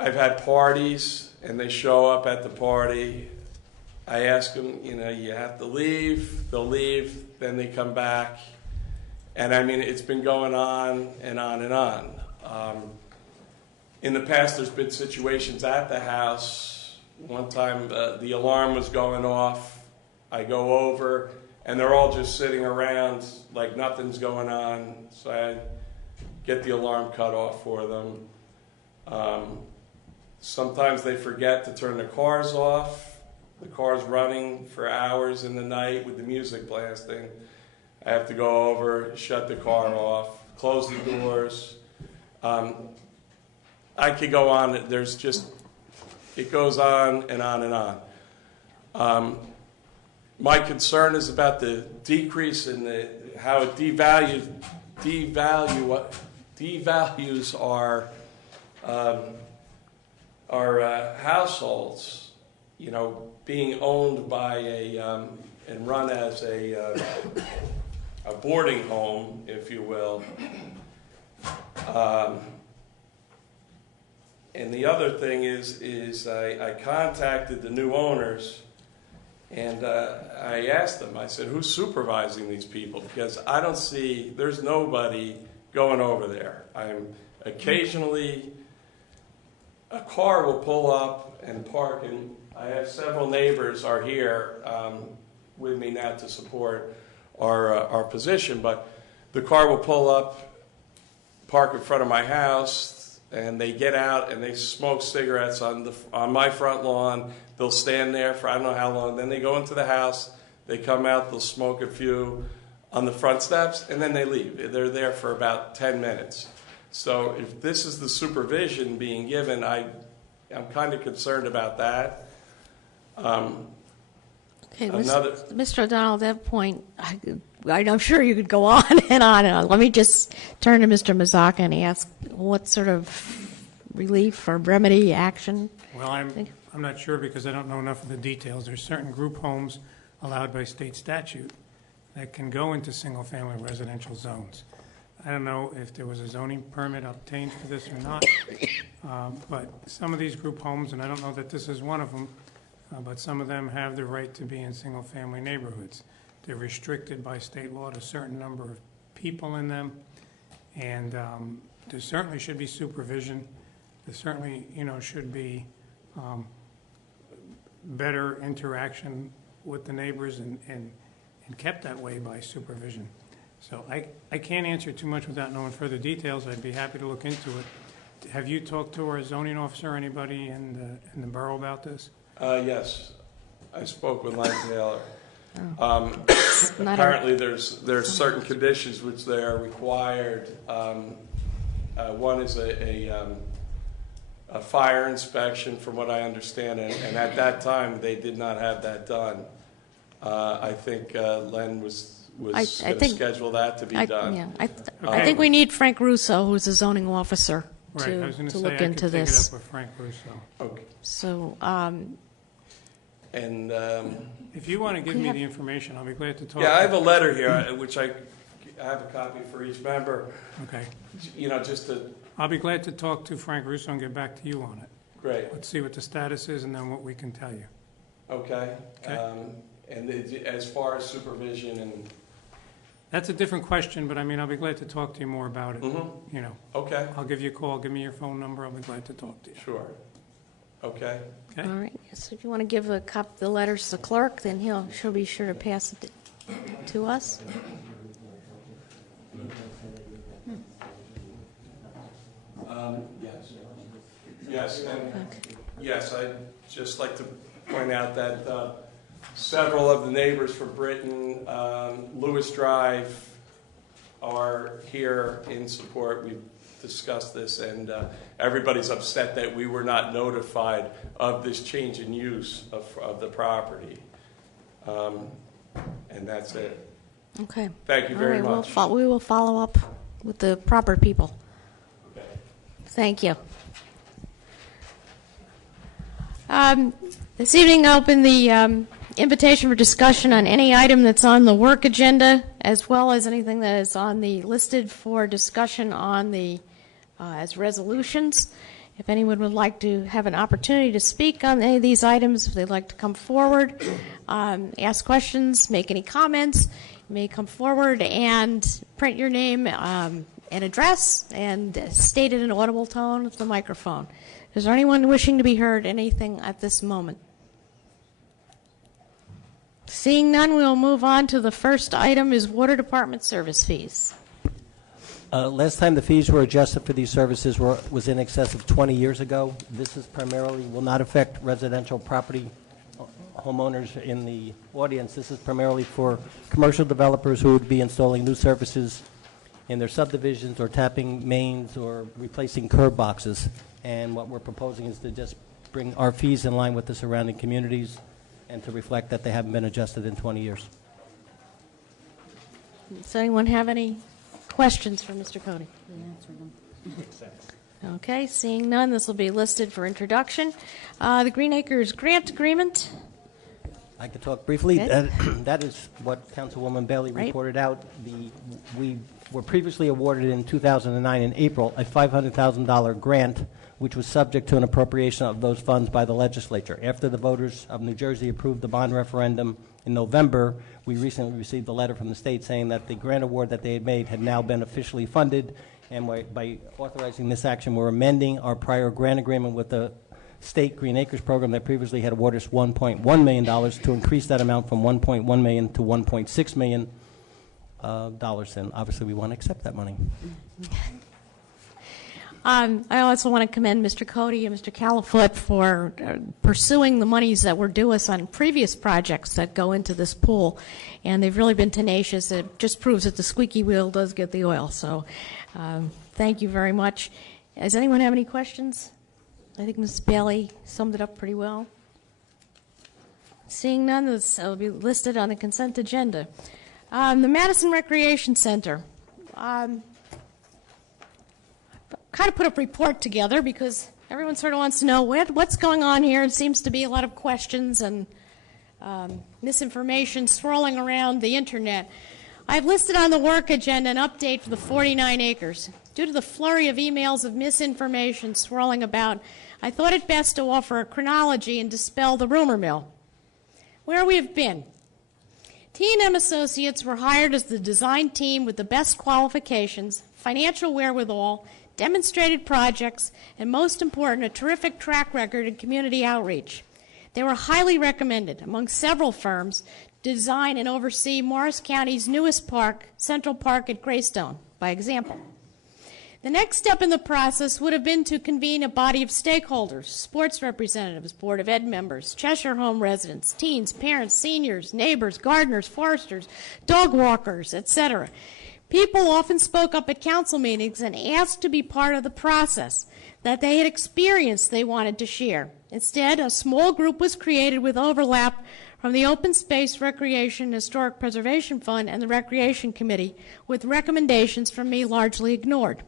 I've had parties, and they show up at the party. I ask them, you have to leave. They'll leave, then they come back. And I mean, it's been going on and on and on. In the past, there's been situations at the house. One time, the alarm was going off. I go over, and they're all just sitting around like nothing's going on. So I get the alarm cut off for them. Sometimes they forget to turn the cars off. The car's running for hours in the night with the music blasting. I have to go over, shut the car off, close the doors. I could go on. It goes on and on and on. My concern is about the decrease in how it devalues our households. Being owned by and run as a boarding home, if you will. And the other thing is I contacted the new owners, and I asked them, I said, who's supervising these people? Because I don't see, there's nobody going over there. Occasionally, a car will pull up and park, and I have several neighbors are here with me now to support our position, but the car will pull up, park in front of my house, and they get out and they smoke cigarettes on my front lawn. They'll stand there for I don't know how long. Then they go into the house, they come out, they'll smoke a few on the front steps, and then they leave. They're there for about 10 minutes. So if this is the supervision being given, I'm kind of concerned about that. Okay, Mr. O'Donnell, at that point, I'm sure you could go on and on and on. Let me just turn to Mr. Mazaka and ask what sort of relief or remedy action? Well, I'm not sure because I don't know enough of the details. There's certain group homes allowed by state statute that can go into single-family residential zones. I don't know if there was a zoning permit obtained for this or not, but some of these group homes, and I don't know that this is one of them, but some of them have the right to be in single-family neighborhoods. They're restricted by state law to a certain number of people in them, and there certainly should be supervision. There certainly, should be better interaction with the neighbors and kept that way by supervision. So I can't answer too much without knowing further details. I'd be happy to look into it. Have you talked to our zoning officer or anybody in the borough about this? Yes, I spoke with Len Taylor. Apparently, there's certain conditions which they are required. One is a fire inspection, from what I understand, and at that time they did not have that done. I think Len was going to schedule that to be done. Yeah, I think we need Frank Russo, who's the zoning officer, to look into this. Take it up with Frank Russo. Okay. So. And if you want to give me the information, I'll be glad to talk. Yeah, I have a letter here, which I have a copy for each member. Okay. Just to. I'll be glad to talk to Frank Russo and get back to you on it. Great. Let's see what the status is and then what we can tell you. Okay. And as far as supervision and. That's a different question, but I'll be glad to talk to you more about it. Mm-hmm. Okay. I'll give you a call. Give me your phone number. I'll be glad to talk to you. Sure. Okay. All right. So if you want to give the letters to the clerk, then she'll be sure to pass it to us. Yes. Yes. Yes. I'd just like to point out that several of the neighbors from Britain, Lewis Drive, are here in support. We've discussed this, and everybody's upset that we were not notified of this change in use of the property. And that's it. Okay. Thank you very much. We will follow up with the proper people. Okay. Thank you. This evening, I open the invitation for discussion on any item that's on the work agenda, as well as anything that is on the listed for discussion on the as resolutions. If anyone would like to have an opportunity to speak on any of these items, if they'd like to come forward, ask questions, make any comments, you may come forward and print your name and address and state it in an audible tone with the microphone. Is there anyone wishing to be heard anything at this moment? Seeing none, we'll move on to the first item is Water Department service fees. Last time the fees were adjusted for these services was in excess of 20 years ago. This is primarily, will not affect residential property homeowners in the audience. This is primarily for commercial developers who would be installing new services in their subdivisions or tapping mains or replacing curb boxes. And what we're proposing is to just bring our fees in line with the surrounding communities and to reflect that they haven't been adjusted in 20 years. Does anyone have any questions for Mr. Cody? Okay, seeing none, this will be listed for introduction. The Green Acres Grant Agreement. I could talk briefly. Okay. That is what Councilwoman Bailey Right. reported out. We were previously awarded in 2009 in April a $500,000 grant, which was subject to an appropriation of those funds by the legislature. After the voters of New Jersey approved the bond referendum in November, we recently received a letter from the state saying that the grant award that they had made had now been officially funded, and by authorizing this action, we're amending our prior grant agreement with the state Green Acres program that previously had awarded us $1.1 million to increase that amount from $1.1 million to $1.6 million, and obviously we want to accept that money. I also want to commend Mr. Cody and Mr. Califoot for pursuing the monies that were due us on previous projects that go into this pool, and they've really been tenacious. It just proves that the squeaky wheel does get the oil, so thank you very much. Does anyone have any questions? I think Ms. Bailey summed it up pretty well. Seeing none, this will be listed on the consent agenda. The Madison Recreation Center. Kind of put a report together because everyone sort of wants to know what's going on here. It seems to be a lot of questions and misinformation swirling around the internet. I've listed on the work agenda an update for the 49 acres. Due to the flurry of emails of misinformation swirling about, I thought it best to offer a chronology and dispel the rumor mill. Where we have been. T&M Associates were hired as the design team with the best qualifications, financial wherewithal, demonstrated projects, and most important, a terrific track record in community outreach. They were highly recommended among several firms to design and oversee Morris County's newest park, Central Park at Greystone, by example. The next step in the process would have been to convene a body of stakeholders, sports representatives, Board of Ed members, Cheshire Home residents, teens, parents, seniors, neighbors, gardeners, foresters, dog walkers, etc. People often spoke up at council meetings and asked to be part of the process that they had experienced they wanted to share. Instead, a small group was created with overlap from the Open Space, Recreation, and Historic Preservation Fund and the Recreation Committee, with recommendations from me largely ignored.